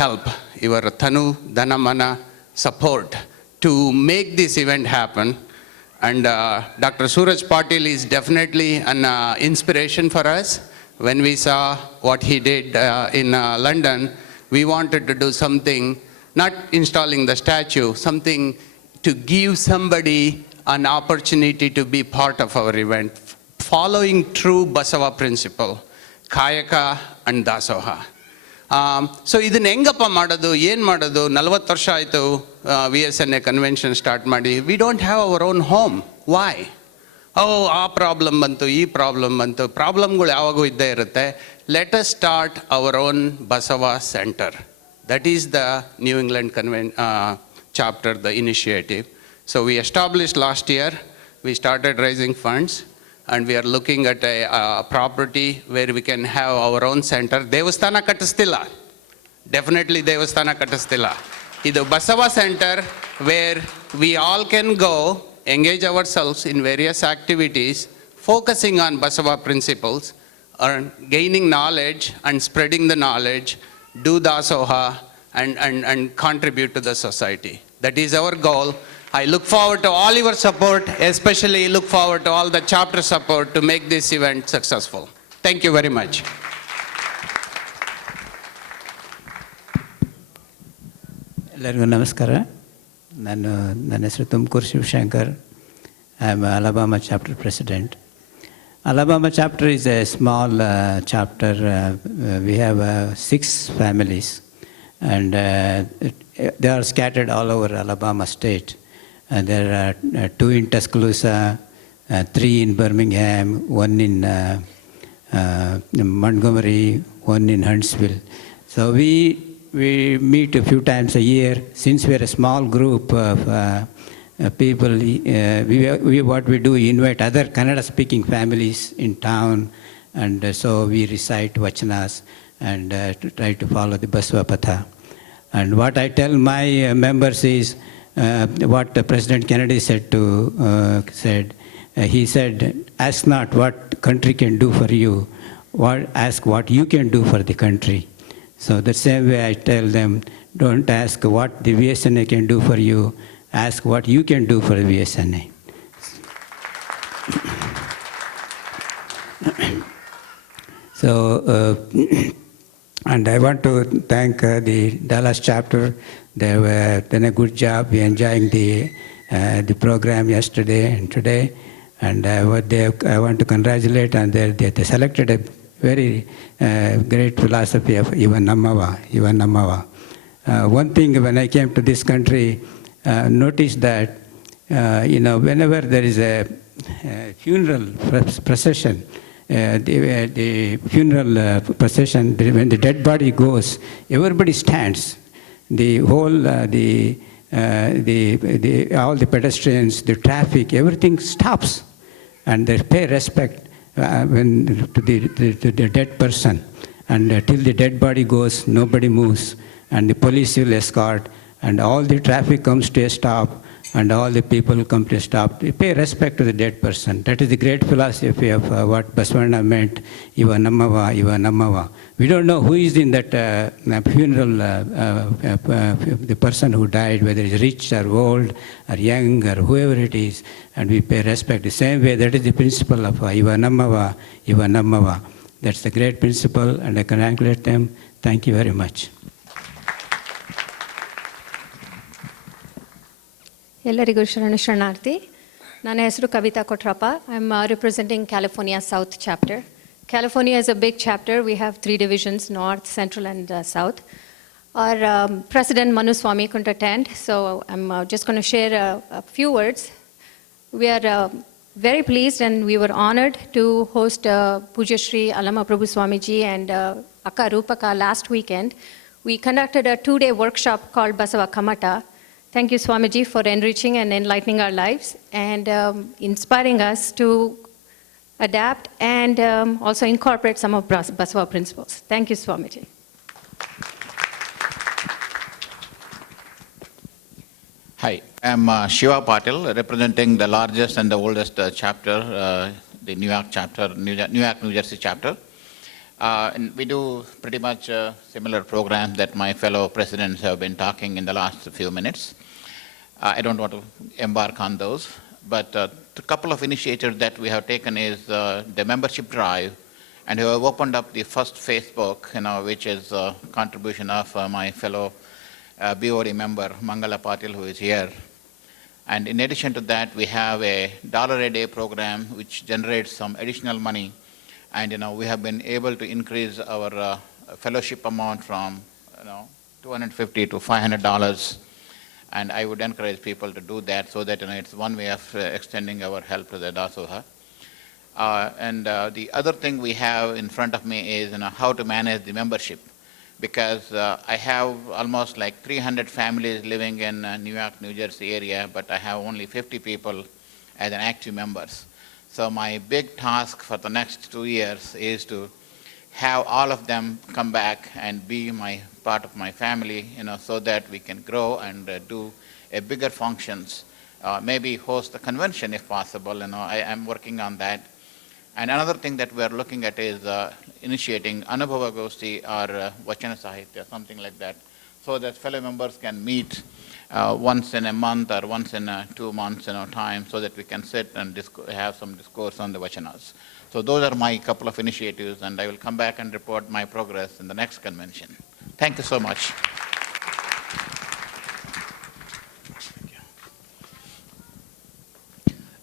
help, your Thanu, Dhanamana support to make this event happen. And Dr. Suraj Patil is definitely an inspiration for us. When we saw what he did in London, we wanted to do something, not installing the statue, something to give somebody an opportunity to be part of our event, following true Basava principle, Kayaka and Dasoha. So ಇದನ್ನ ಹೆಂಗಪ್ಪ ಮಾಡೋದು, ಏನು ಮಾಡೋದು, 40 ವರ್ಷ ಆಯಿತು VSNA convention start ಮಾಡಿ. We don't have our own home. Why? ಆ problem ಬಂತು, ಈ ಪ್ರಾಬ್ಲಮ್ ಬಂತು. ಪ್ರಾಬ್ಲಮ್ಗಳು ಯಾವಾಗೂ ಇದ್ದೇ ಇರುತ್ತೆ. Let us start our own Basava centre. That is the New England chapter, the initiative. So we established last year, we started raising funds, and we are looking at a property where we can have our own center. Devasthana Katastilla. Definitely Devasthana Katastilla. Idu Basava Center where we all can go, engage ourselves in various activities, focusing on Basava principles, and gaining knowledge and spreading the knowledge, do dasoha, and contribute to the society. That is our goal. I look forward to all your support, especially look forward to all the chapter support to make this event successful. Thank you very much. ಎಲ್ಲರಿಗೂ ನಮಸ್ಕಾರ. ನನ್ನ ಹೆಸರು Tumakuru Shivashankar. I am Alabama chapter president. Alabama chapter is a small chapter. We have 6 families, and they are scattered all over Alabama state. There are 2 in Tuscaloosa, 3 in Birmingham, 1 in Montgomery, 1 in Huntsville. So we meet a few times a year. Since we are a small group of people, what we do, we invite other Kannada-speaking families in town, and so we recite vachanas and to try to follow the Basava Patha. And what I tell my members is, what President Kennedy said. He said, ask not what country can do for you, ask what you can do for the country. So the same way I tell them, don't ask what the VSNA can do for you, ask what you can do for the VSNA. So, and I want to thank the Dallas chapter. They have done a good job. We are enjoying the program yesterday and today. And I want to congratulate, and they selected a very great philosophy of Ivanamava. One thing, when I came to this country, noticed that, whenever there is a funeral procession, the funeral procession, when the dead body goes, everybody stands. The whole, all the pedestrians, the traffic, everything stops, and they pay respect to the dead person. And till the dead body goes, nobody moves, and the police will escort, and all the traffic comes to a stop, and all the people come to a stop. They pay respect to the dead person. That is the great philosophy of what Basavana meant, Ivanamava. We don't know who is in that funeral, the person who died, whether it's rich or old or young or whoever it is, and we pay respect. The same way, that is the principle of Ivanamava. That's the great principle, and I congratulate them. Thank you very much. ಎಲ್ಲರಿಗೂ ಶರಣಾರ್ಥಿ. ನನ್ನ ಹೆಸರು Kavita Kotrappa. I am representing California south chapter. California is a big chapter. We have 3 divisions, North, Central, and South. Our President Manu Swami couldn't attend, so I'm just going to share a few words. We are very pleased and we were honored to host Pujya Shri Alama Prabhu Swamiji and Akka Rupaka last weekend. We conducted a 2-day workshop called Basava Kamata. Thank you, Swamiji, for enriching and enlightening our lives and inspiring us to adapt and also incorporate some of Basava principles. Thank you, Swamiji. Hi, I'm Shiva Patil, representing the largest and the oldest chapter, the New York chapter, New York, New Jersey chapter. And we do pretty much similar programs that my fellow presidents have been talking in the last few minutes. I don't want to embark on those, but the couple of initiatives that we have taken is the membership drive, and we have opened up the first Facebook, which is a contribution of my fellow BOD member, Mangala Patil, who is here. And in addition to that, we have a $1 a day program which generates some additional money. And we have been able to increase our fellowship amount from $250 to $500. And I would encourage people to do that so that it's one way of extending our help to the Dasoha. And the other thing we have in front of me is how to manage the membership. Because I have almost like 300 families living in New York, New Jersey area, but I have only 50 people as an active members. So my big task for the next 2 years is to have all of them come back and be part of my family, so that we can grow and do a bigger functions, maybe host a convention if possible. I am working on that. And another thing that we are looking at is initiating Anubhava Gosti or Vachana Sahitya, something like that, so that fellow members can meet once in a month or once in 2 months time, so that we can sit and have some discourse on the Vachanas. So those are my couple of initiatives, and I will come back and report my progress in the next convention. Thank you so much.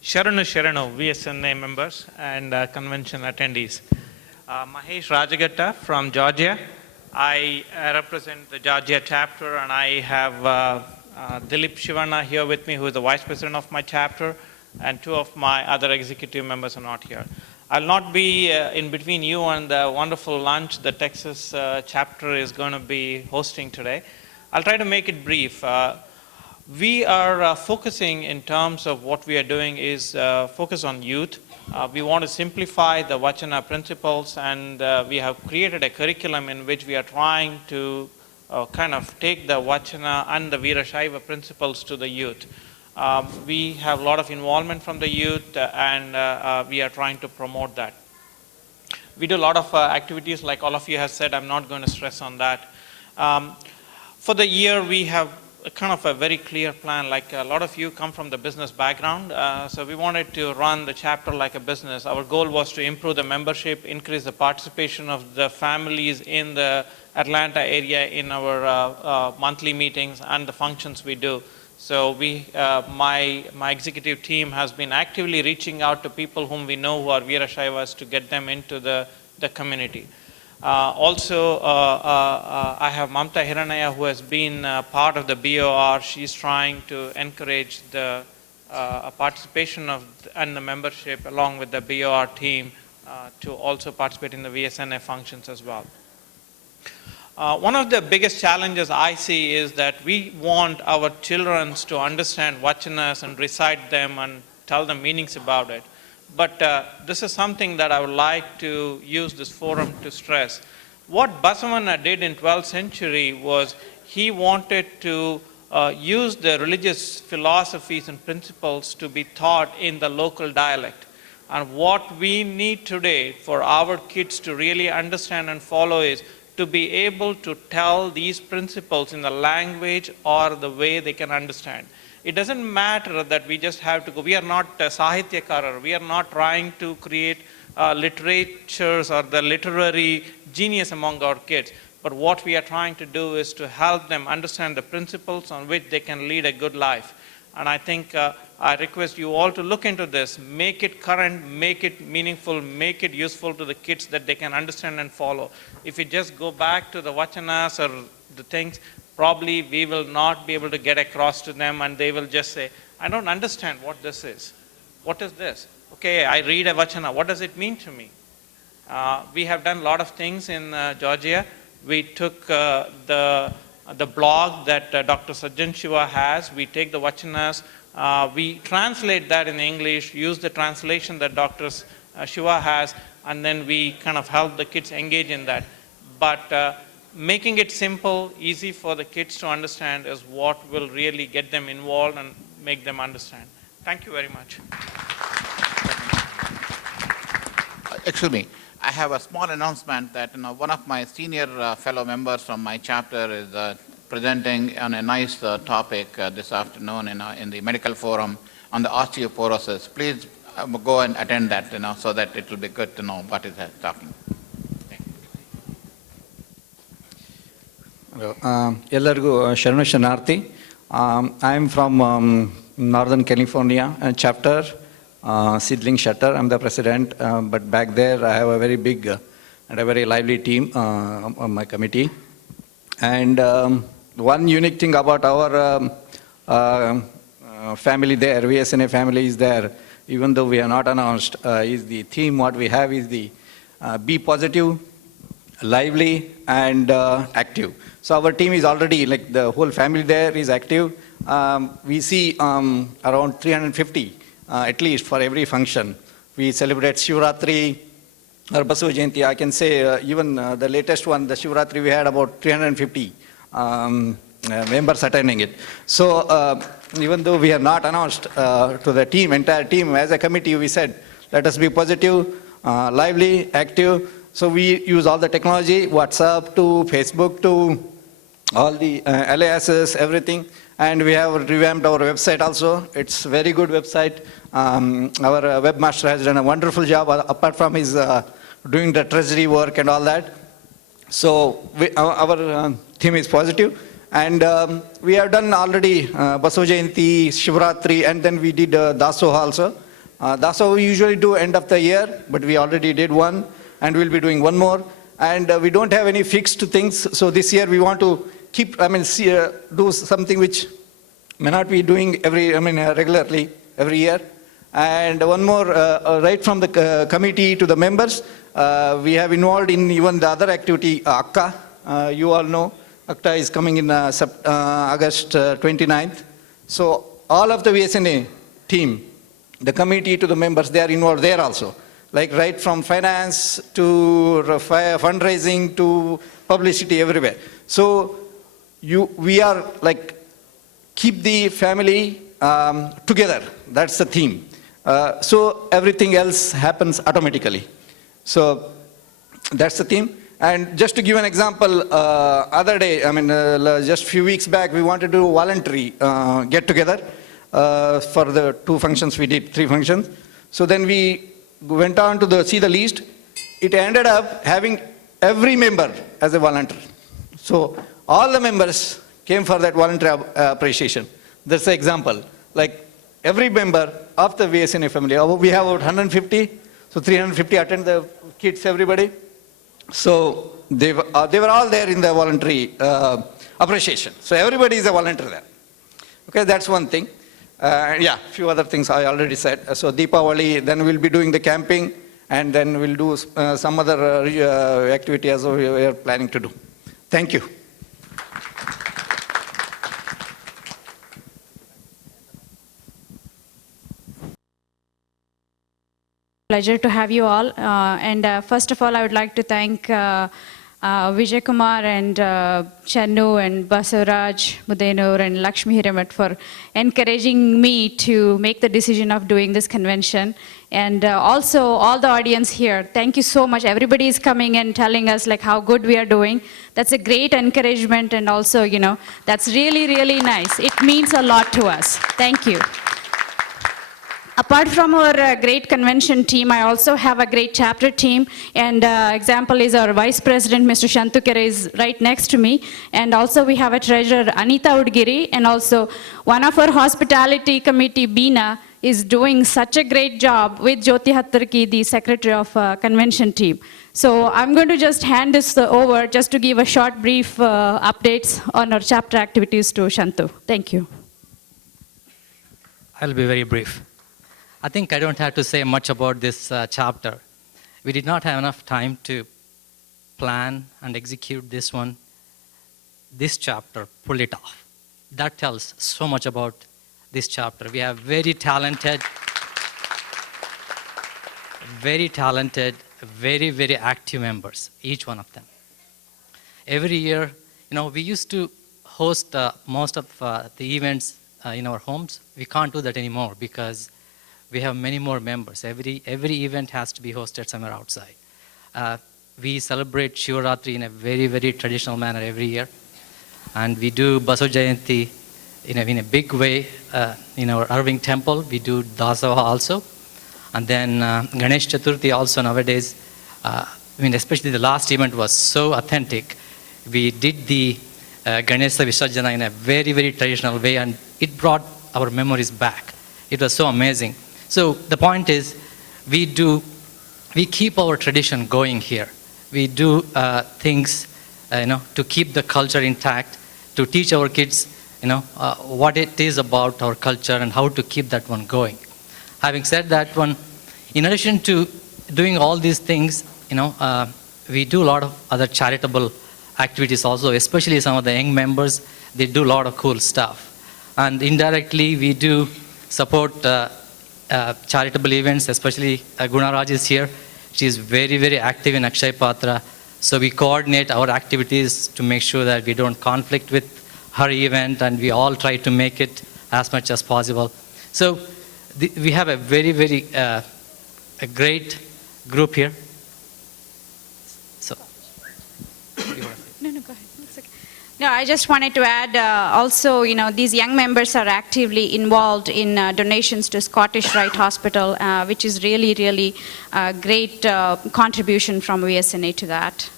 Sharanu, VSNA members and convention attendees. Mahesh Rajagatta from Georgia. I represent the Georgia chapter, and I have Dilip Shivana here with me, who is the vice president of my chapter, and 2 of my other executive members are not here. I'll not be in between you and the wonderful lunch the Texas chapter is going to be hosting today. I'll try to make it brief. We are focusing in terms of what we are doing is focus on youth. We want to simplify the Vachana principles, and we have created a curriculum in which we are trying to kind of take the Vachana and the Veerashaiva principles to the youth. We have a lot of involvement from the youth, and we are trying to promote that. We do a lot of activities, like all of you have said. I'm not going to stress on that. For the year, we have kind of a very clear plan. Like a lot of you come from the business background, so we wanted to run the chapter like a business. Our goal was to improve the membership, increase the participation of the families in the Atlanta area in our monthly meetings and the functions we do. So my executive team has been actively reaching out to people whom we know who are Veerashaivas to get them into the community. Also, I have Mamta Hiranaya, who has been part of the BOR. She's trying to encourage the participation and the membership along with the BOR team to also participate in the VSNA functions as well. One of the biggest challenges I see is that we want our children to understand Vachanas and recite them and tell them meanings about it. But this is something that I would like to use this forum to stress. What Basavana did in 12th century was he wanted to use the religious philosophies and principles to be taught in the local dialect. And what we need today for our kids to really understand and follow is to be able to tell these principles in the language or the way they can understand. It doesn't matter that we just have to go. We are not Sahityakarar. We are not trying to create literatures or the literary genius among our kids. But what we are trying to do is to help them understand the principles on which they can lead a good life. And I think I request you all to look into this, make it current, make it meaningful, make it useful to the kids that they can understand and follow. If you just go back to the Vachanas or the things, probably we will not be able to get across to them, and they will just say, I don't understand what this is. What is this? Okay, I read a Vachana. What does it mean to me? We have done a lot of things in Georgia. We took the blog that Dr. Sajjan Shiva has. We take the Vachanas. We translate that in English, use the translation that Dr. Shiva has, and then we kind of help the kids engage in that. But making it simple, easy for the kids to understand is what will really get them involved and make them understand. Thank you very much. Excuse me. I have a small announcement that one of my senior fellow members from my chapter is presenting on a nice topic this afternoon in the medical forum on the osteoporosis. Please go and attend that, so that it will be good to know what is talking. ಎಲ್ಲರಿಗೂ ಶರಣಾರ್ಥಿ. I am from Northern California chapter, Seedling Shutter. I'm the president, but back there I have a very big and a very lively team on my committee. And one unique thing about our family there, VSNA family is there, even though we are not announced, is the theme what we have is the be positive, lively and active. So our team is already, like the whole family there is active. We see around 350 at least for every function. We celebrate Shivratri or Basav Jayanti. I can say even the latest one, the Shivratri, we had about 350 members attending it. So even though we are not announced to the team, entire team, as a committee, we said, let us be positive, lively, active. So we use all the technology, WhatsApp to Facebook to all the aliases, everything. And we have revamped our website also. It's a very good website. Our webmaster has done a wonderful job, apart from his doing the treasury work and all that. So our theme is positive. And we have done already Basav Jayanti, Shivratri, and then we did Dasoha also. Dasoha we usually do end of the year, but we already did one, and we'll be doing one more. And we don't have any fixed things. So this year we want to do something which may not be doing regularly every year. And one more, right from the committee to the members, we have involved in even the other activity, akka. You all know, akka is coming in August 29th. So all of the VSNA team, the committee to the members, they are involved there also. Like right from finance to fundraising to publicity, everywhere. So we are like, keep the family together. That's the theme. So everything else happens automatically. So that's the theme. And just to give an example, other day, just few weeks back, we wanted to do voluntary get together for the 2 functions we did, 3 functions. So then we went on to see the list. It ended up having every member as a volunteer. So all the members came for that voluntary appreciation. That's the example. Like every member of the VSNA family, we have about 150, so 350 attend, the kids, everybody. So they were all there in the voluntary appreciation. So everybody is a volunteer there. Okay, that's one thing. Yeah, few other things I already said. So Deepavali, then we'll be doing the camping, and then we'll do some other activity as we are planning to do. Thank you. Pleasure to have you all. First of all, I would like to thank Vijay Kumar and Channu and Basavaraj Mudenur and Lakshmi Hiramat for encouraging me to make the decision of doing this convention. And also all the audience here, thank you so much. Everybody is coming and telling us like how good we are doing. That's a great encouragement, and also, that's really, really nice. It means a lot to us. Thank you. Apart from our great convention team, I also have a great chapter team, and example is our Vice President, Mr. Shantukere, is right next to me, and also we have a treasurer, Anita Udgiri, and also one of our hospitality committee, Beena, is doing such a great job with Jyoti Hattarki, the secretary of convention team. So I'm going to just hand this over just to give a short brief updates on our chapter activities to Shantu. Thank you. I'll be very brief. I think I don't have to say much about this chapter. We did not have enough time to plan and execute this one. This chapter, pull it off. That tells so much about this chapter. We have very talented, very, very active members, each one of them. Every year, we used to host most of the events in our homes. We can't do that anymore because we have many more members. Every event has to be hosted somewhere outside. we celebrate Shivaratri in a very, very traditional manner every year. And we do Baso Jayanti in a big way in our Irving temple. We do Dasaha also. And then Ganesh Chaturthi also nowadays. Especially the last event was so authentic. We did the Ganesha Visarjana in a very, very traditional way, and it brought our memories back. It was so amazing. So the point is, we keep our tradition going here. We do things, to keep the culture intact, to teach our kids, what it is about our culture and how to keep that one going. Having said that one, in addition to doing all these things, we do a lot of other charitable activities also, especially some of the young members. They do a lot of cool stuff. And indirectly, we do support charitable events, especially Gunaraj is here. She is very, very active in Akshay Patra. So we coordinate our activities to make sure that we don't conflict with her event, and we all try to make it as much as possible. So we have a very, very a great group here. So, No, go ahead. It's okay. No, I just wanted to add also, these young members are actively involved in donations to Scottish Rite Hospital, which is really, really a great contribution from VSNA to that.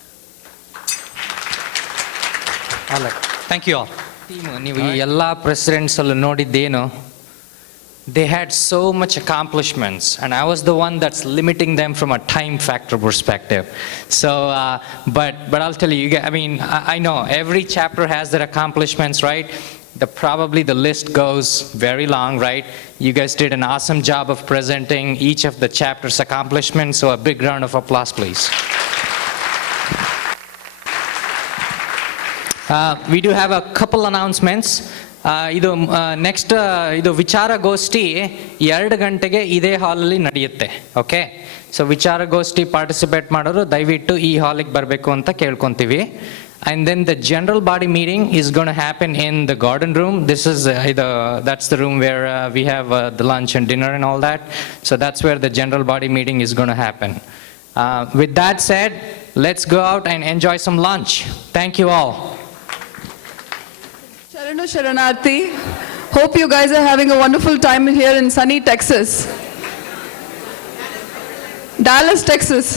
all right. Thank you all. ನೀವು ಈ ಎಲ್ಲ presidents ಅಲ್ಲಿ ನೋಡಿದ್ದೇನು, they had so much accomplishments, and I was the one that's limiting them from a time factor perspective. So but I'll tell you, I know every chapter has their accomplishments, right? Probably the list goes very long, right? You guys did an awesome job of presenting each of the chapter's accomplishments, so a big round of applause, please. We do have a couple announcements. ಇದು next ಇದು ವಿಚಾರಗೋಷ್ಠಿ 2 ಗಂಟೆಗೆ ಇದೇ ಹಾಲಲ್ಲಿ ನಡೆಯುತ್ತೆ. Okay, so ವಿಚಾರಗೋಷ್ಠಿ participate ಮಾಡೋರು ದಯವಿಟ್ಟು ಈ ಹಾಲಿಗೆ ಬರಬೇಕು ಅಂತ ಕೇಳ್ಕೊತೀವಿ. And then the general body meeting is going to happen in the garden room. This is that's the room where we have the lunch and dinner and all that. So that's where the general body meeting is going to happen. With that said, let's go out and enjoy some lunch. Thank you all. Sharanu Sharanarthi. Hope you guys are having a wonderful time here in sunny Texas. Dallas, Texas.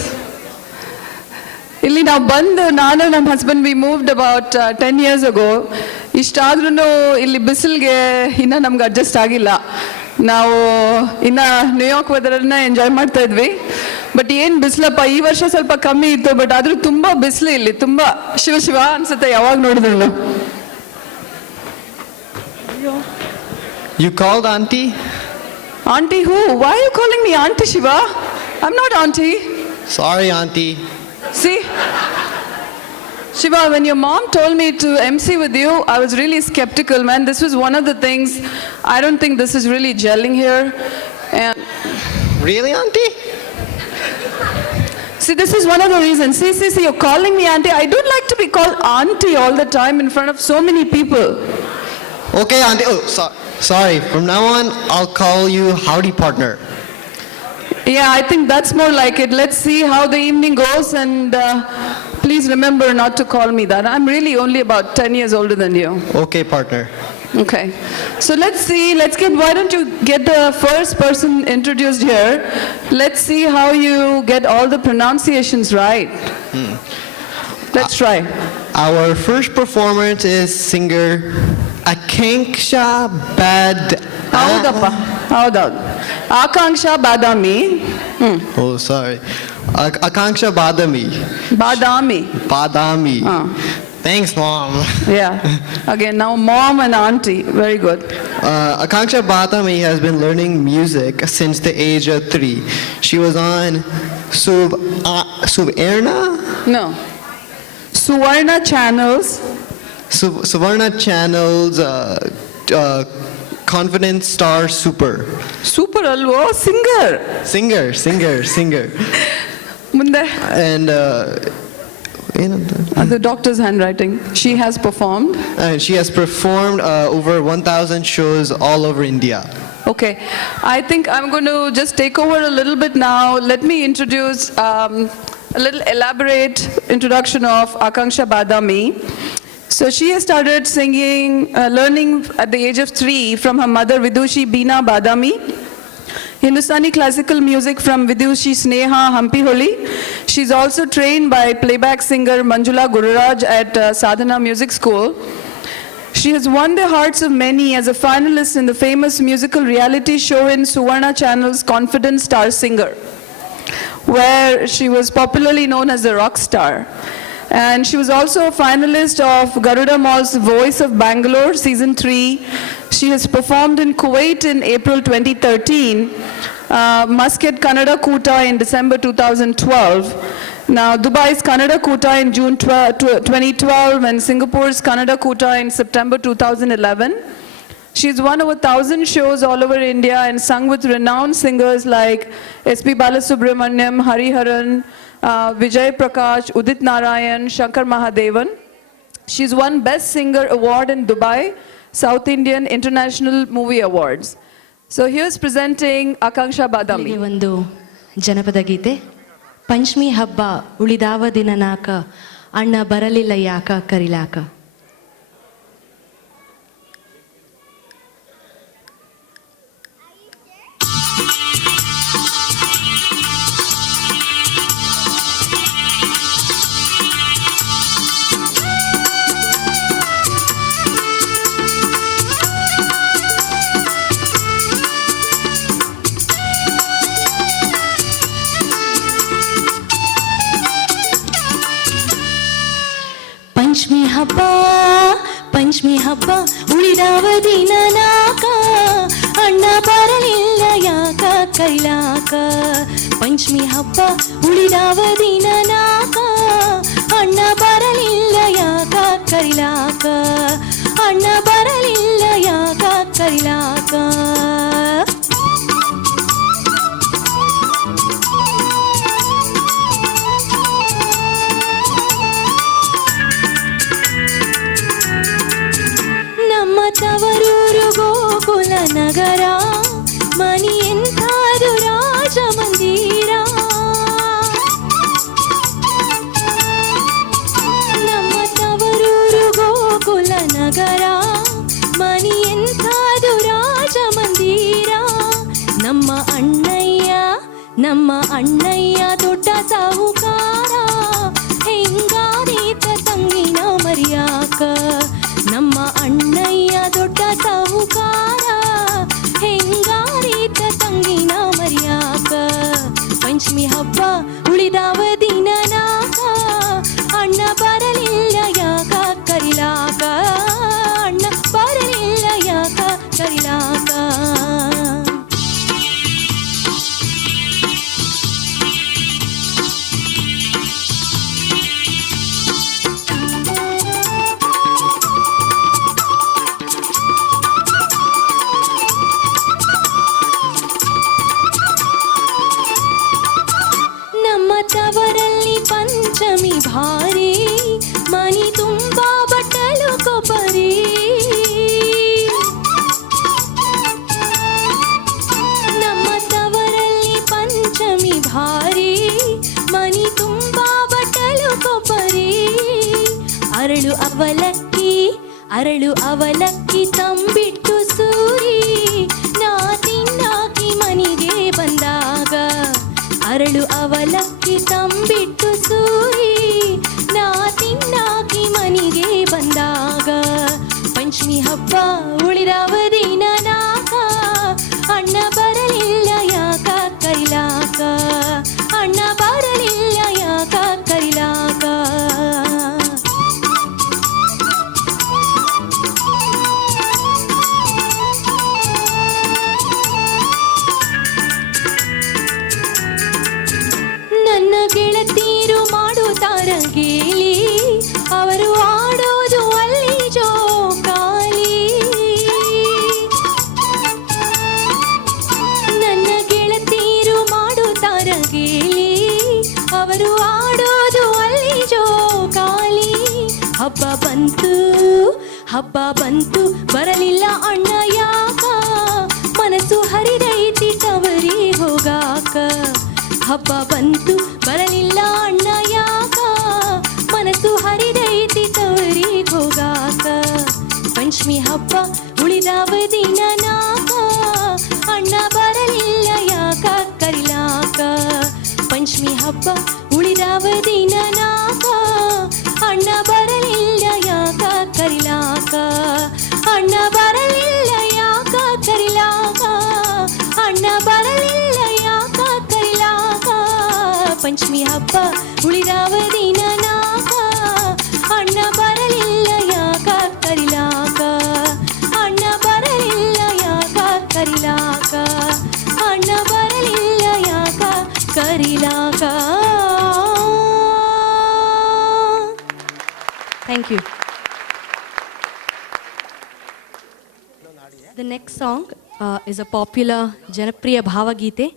ಇಲ್ಲಿ ನಾವು ಬಂದು, ನಾನು ನಮ್ಮ husband we moved about 10 years ago. ಇಷ್ಟಾದ್ರೂ ಇಲ್ಲಿ ಬಿಸಿಲಿಗೆ ಇನ್ನೂ ನಮ್ಗೆ ಅಡ್ಜಸ್ಟ್ ಆಗಿಲ್ಲ. ನಾವು ಇನ್ನು ನ್ಯೂಯಾರ್ಕ್ ವೆದರನ್ನ ಎಂಜಾಯ್ ಮಾಡ್ತಾ ಇದ್ವಿ. ಬಟ್ ಏನು ಬಿಸಿಲಪ್ಪ, ಈ ವರ್ಷ ಸ್ವಲ್ಪ ಕಮ್ಮಿ ಇತ್ತು, ಬಟ್ ಆದರೂ ತುಂಬ ಬಿಸಿಲು ಇಲ್ಲಿ, ತುಂಬ ಶಿವ ಶಿವ ಅನ್ಸುತ್ತೆ ಯಾವಾಗ ನೋಡಿದ್ರು. You called auntie? Auntie who? Why are you calling me Auntie Shiva? I'm not auntie. Sorry, auntie. See? Shiva, when your mom told me to MC with you, I was really skeptical, man. This was one of the things, I don't think this is really gelling here. And Really, auntie? see, this is one of the reasons. See, you're calling me auntie. I don't like to be called auntie all the time in front of so many people. Okay, auntie. Oh, sorry. From now on, I'll call you howdy partner. Yeah, I think that's more like it. Let's see how the evening goes, and please remember not to call me that. I'm really only about 10 years older than you. Okay, partner. Okay. So let's see. Why don't you get the first person introduced here? Let's see how you get all the pronunciations right. Let's try. Our first performance is singer Akanksha Howdappa. Akanksha Badami. Oh, sorry. Akanksha Badami. Badami. Thanks, Mom. Yeah. Again, now mom and auntie. Very good. Akanksha Badami has been learning music since the age of 3. She was on Suvarna? No. Suvarna channels. Suvarna Channel's Confident Star Super. Super alvo singer. Munde. And The doctor's handwriting. She has performed. and she has performed over 1,000 shows all over India. Okay. I think I'm going to just take over a little bit now. Let me introduce a little elaborate introduction of Akanksha Badami. So she has started singing, learning at the age of 3 from her mother Vidushi Beena Badami. Hindustani classical music from Vidushi Sneha Hampiholi. She's also trained by playback singer Manjula Gururaj at Sadhana Music School. She has won the hearts of many as a finalist in the famous musical reality show in Suvarna Channel's Confident Star Singer, where she was popularly known as the rock star. And she was also a finalist of Garuda Mall's Voice of Bangalore, Season 3. She has performed in Kuwait in April 2013, Muscat Kannada Kuta in December 2012, now Dubai's Kannada Kuta in June 2012, and Singapore's Kannada Kuta in September 2011. She's won over 1,000 shows all over India and sung with renowned singers like S.P. Balasubramaniam, Hariharan, Vijay Prakash, Udit Narayan, Shankar Mahadevan. She's won Best Singer Award in Dubai, South Indian International Movie Awards. So here's presenting Akanksha Badami. ಒಂದು ಜನಪದ ಗೀತೆ. ಪಂಚಮಿ ಹಬ್ಬ ಉಳಿದಾವ ದಿನ ನಾಕ ಅಣ್ಣ ಬರಲಿಲ್ಲ ಯಾಕ ಕರಿಲಾಕ. ಪಂಚಮಿ ಹಬ್ಬ ಉಳಿದಾವ ದಿನ ನಾಕ ಅಣ್ಣ ಬರಲಿಲ್ಲ ಯಾಕ ಕೈಲಾಕ. ಪಂಚಮಿ ಹಬ್ಬ ಉಳಿದಾವ ದಿನ ನಾಕ ಅಣ್ಣ ಬರಲಿಲ್ಲ ಯಾಕ ಕರಿಲಾಕ. ಅಣ್ಣ ಬರಲಿಲ್ಲ ಯಾಕ ಕರಿಲಾಕ. ತವರೂರು ಗೋಕುಲ ನಗರ ಮನಿ ಎಂಥಾದು ರಾಜ ಮಂದಿರ. ನಮ್ಮ ತವರೂರು ಗೋಕುಲ ನಗರ ಮನಿ ಎಂಥಾದು ರಾಜ ಮಂದಿರ. ನಮ್ಮ ಅಣ್ಣಯ್ಯ ದೊಡ್ಡ ಸಾಹುಕಾರ ಹೆಂಗಾದೀತ ತಂಗಿನ ಮರಿಯಾಕ. ನಮ್ಮ ಅಣ್ಣಯ್ಯ ದೊಡ್ಡ ಸಾಹುಕಾರ ಹೆಂಗಾರೀತ ತಂಗಿನ ಮರಿಯಾಕ. ಪಂಚಮಿ ಹಬ್ಬ ಉಳಿದಾವ ದಿನ ನಾಕ ಅಣ್ಣ ಬರಲಿಲ್ಲ ಯಾಕ ಕರಿಲಾಕ. ಅಣ್ಣ ಬರಲಿಲ್ಲ ಯಾಕ ಕರಿಲಾಕ. ತವರಲ್ಲಿ ಪಂಚಮಿ ಭಾರಿ ಮನಿ ತುಂಬಾ ಬಟ್ಟಲು ಕೊಬ್ಬರಿ. ನಮ್ಮ ತವರಲ್ಲಿ ಪಂಚಮಿ ಭಾರಿ ಮನಿ ತುಂಬಾ ಬಟ್ಟಲು ಕೊಬ್ಬರಿ. ಅರಳು ಅವಲಕ್ಕಿ ತಂಬಿಟ್ಟು ಸೂರಿ ನಾ ತಿನ್ನಾಕಿ ಮನಿಗೆ ಬಂದಾಗ. ಅರಳು ಅವಲಕ್ಕಿ ತಂಬಿಟ್ಟು ಸೂರಿ ನಾ ತಿನ್ನಾಕಿ ಮನಿಗೆ ಬಂದಾಗ. ಪಂಚಮಿ ಹಬ್ಬ ಉಳಿದಾವ ದಿನ ನಾಕ ಅಣ್ಣ ಬರಲಿಲ್ಲ ಯಾಕ ಕರಿಲಾಕ. ಅಣ್ಣ ಬರಲಿಲ್ಲ ಯಾಕ ಕರಿಲಾಕ. ಗೆಳತೀರು ಮಾಡುತ್ತಾರ ಗೇಲಿ ಅವರು ಆಡೋದು ಅಲ್ಲಿ ಜೋಕಾಲಿ. ನನ್ನ ಗೆಳತೀರು ಮಾಡುತ್ತಾರ ಗೇಲಿ ಅವರು ಆಡೋದು ಅಲ್ಲಿ ಜೋಕಾಲಿ. ಹಬ್ಬ ಬಂತು ಬರಲಿಲ್ಲ ಅಣ್ಣ ಯಾಕ ಮನಸ್ಸು ಹರಿದೈತಿ ತವರಿ ಹೋಗಾಕ. ಹಬ್ಬ ಬಂತು ಬರಲಿಲ್ಲ ಅಣ್ಣ ಪಂಚಮಿ ಹಬ್ಬ ಉಳಿದಾವ ದಿನ ನಾಕ ಅಣ್ಣ ಬರಲಿಲ್ಲ ಯಾಕ ಕರಿಲಾಕ ಪಂಚಮಿ ಹಬ್ಬ ಉಳಿದಾವ ದಿನ ನಾಕ ಅಣ್ಣ ಬರಲಿಲ್ಲ ಯಾಕ ಕರಿಲಾಕ ಅಣ್ಣ ಬರಲಿಲ್ಲ ಯಾಕ ಕರಿಲಾಕ ಅಣ್ಣ ಬರಲಿಲ್ಲ ಯಾಕ ಕರಿಲಾಕ ಪಂಚಮಿ ಹಬ್ಬ ಉಳಿದಾವ ದಿನ ನಾಕ ಅಣ್ಣ ಬರಲಿಲ್ಲ ಯಾಕ ಕರಿಲಾಕ ಅಣ್ಣ ಬರಲಿಲ್ಲ ಯಾಕ ಕರಿಲಾಕ ಅಣ್ಣ ಬರಲಿಲ್ಲ ಯಾಕ ಕರಿಲಾಕ. Thank you. The next song is a popular Janapriya Bhavagite.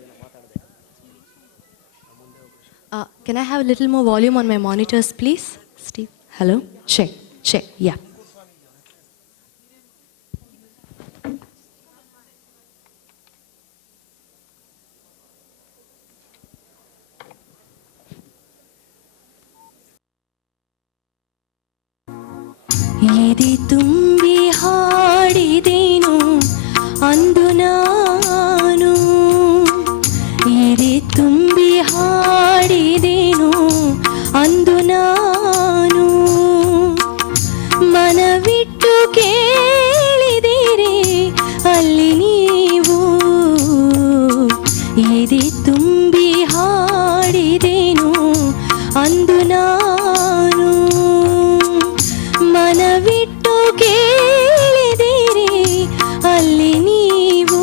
Can I have a little more volume on my monitors, please? Steve, hello? Check, yeah. ಎದೆ ತುಂಬಿ ಹಾಡಿದೇನು ಅಂದು ನಾನು ಎದೆ ತುಂಬಿ ಹಾಡಿದೇನು ಅಂದು ನಾನು ಮನವಿಟ್ಟು ಕೇಳಿದಿರಿ ಅಲ್ಲಿ ನೀವು ಎದೆ ತುಂಬಿ ಹಾಡಿದೇನು ಅಂದು ನಾನು ಮನವಿಟ್ಟು ಕೇಳಿದಿರಿ ಅಲ್ಲಿ ನೀವು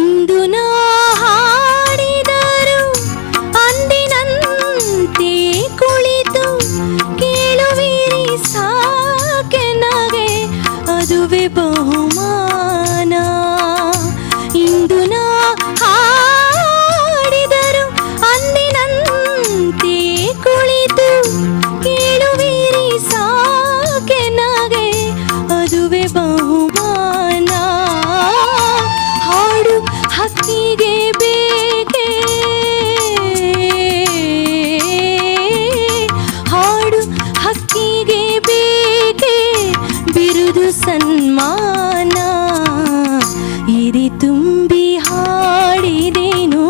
ಇಂದು ನಾ ಹಾಡಿದರು ಅಂದಿನಂತೆ ಕುಳಿತು ಕೇಳುವಿರಿ ಸಾಕೆ ನಗೆ ಅದುವೆ ಬಹುಮಾನ ಇಂದು ನಾ ಹಾಡಿದರು ಅಂದಿನಂತೆ ಕುಳಿತು ಕೇಳುವಿರಿ ಸಾಕೆ ನಗೆ ಅದುವೆ ಬಹುಮಾನ ಹಾಡು ಹಕ್ಕಿಗೆ ಬೇಕೆ ಹಾಡು ಹಕ್ಕಿಗೆ ಬೇಕೆ ಬಿರುದು ಸನ್ಮಾನ ಎದೆ ತುಂಬಿ ಹಾಡಿದೇನು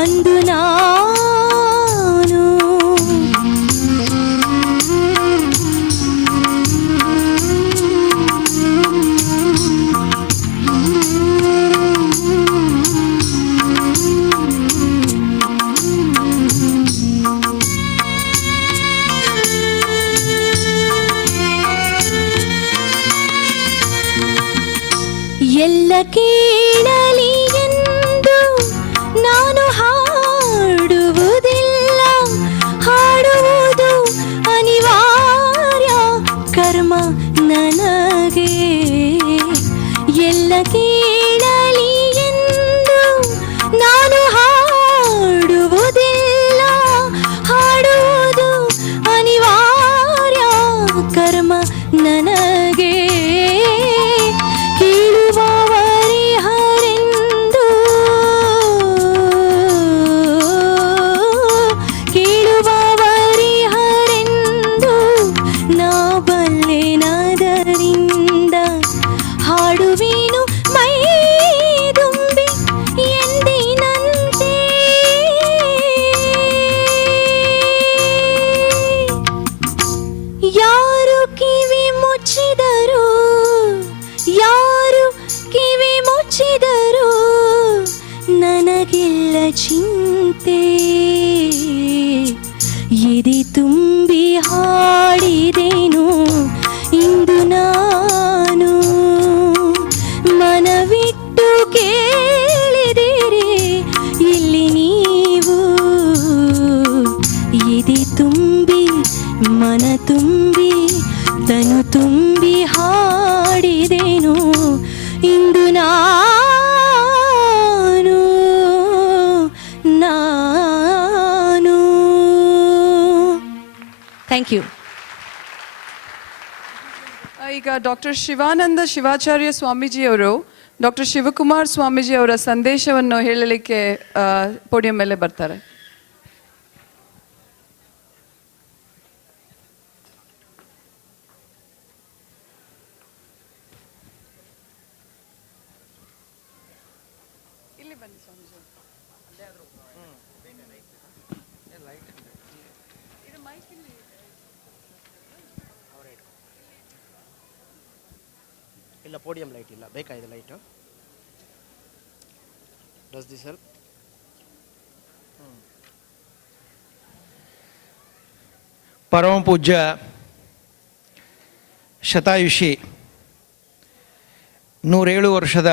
ಅಂದು ನಾನು ಎಲ್ಲ ಕೇಳಲಿ ಎಂದು ನಾನು ಹಾಡುವುದಿಲ್ಲ ಹಾಡುವುದು ಅನಿವಾರ್ಯ ಕರ್ಮ ನನಗೆ ಎಲ್ಲ ಕೇಳಲಿ ಎಂದು ನಾನು ಹಾಡುವುದಿಲ್ಲ ಹಾಡುವುದು ಅನಿವಾರ್ಯ ಕರ್ಮ ನನಗೆ ಕೇಳುವವರೇ ಹರೆಂದು ಕೇಳುವವರೇ ಹರೆಂದು ನಾ ಬಲ್ಲೆನಾದರಿಂದ ಹಾಡುವಿನು ಮೈ ತುಂಬಿ ಎಂದಿನಂತೆ ಯಾರು ಕಿವಿ ಮುಚ್ಚಿದರು ಯಾರು ಕಿವಿ ಮುಚ್ಚಿದರು ನನಗಿಲ್ಲ ಚಿಂತೆ ಎದೆ ತುಂಬಿ ಹಾಡಿದೇನು ಇಂದು ನಾನು ಮನವಿಟ್ಟು ಕೇಳಿದಿರಿ ಇಲ್ಲಿ ನೀವು ಎದೆ ತುಂಬಿ ಮನ ತುಂಬಿ ತನು ತುಂಬಿ ಹಾಡಿದೇನು ಇಂದು ನಾನು ಥ್ಯಾಂಕ್ ಯು. ಈಗ ಡಾಕ್ಟರ್ ಶಿವಾನಂದ ಶಿವಾಚಾರ್ಯ ಸ್ವಾಮೀಜಿಯವರು ಡಾಕ್ಟರ್ ಶಿವಕುಮಾರ್ ಸ್ವಾಮೀಜಿ ಅವರ ಸಂದೇಶವನ್ನು ಹೇಳಲಿಕ್ಕೆ ಪೋಡಿಯಂ ಮೇಲೆ ಬರ್ತಾರೆ. ಇಲ್ಲ ಪೋಡಿಯಂ ಲೈಟ್ ಇಲ್ಲ, ಬೇಕಾಗಿದೆ ಲೈಟು. Does this help? ಪರಮ ಪೂಜ್ಯ ಶತಾಯುಷಿ 107 ವರ್ಷದ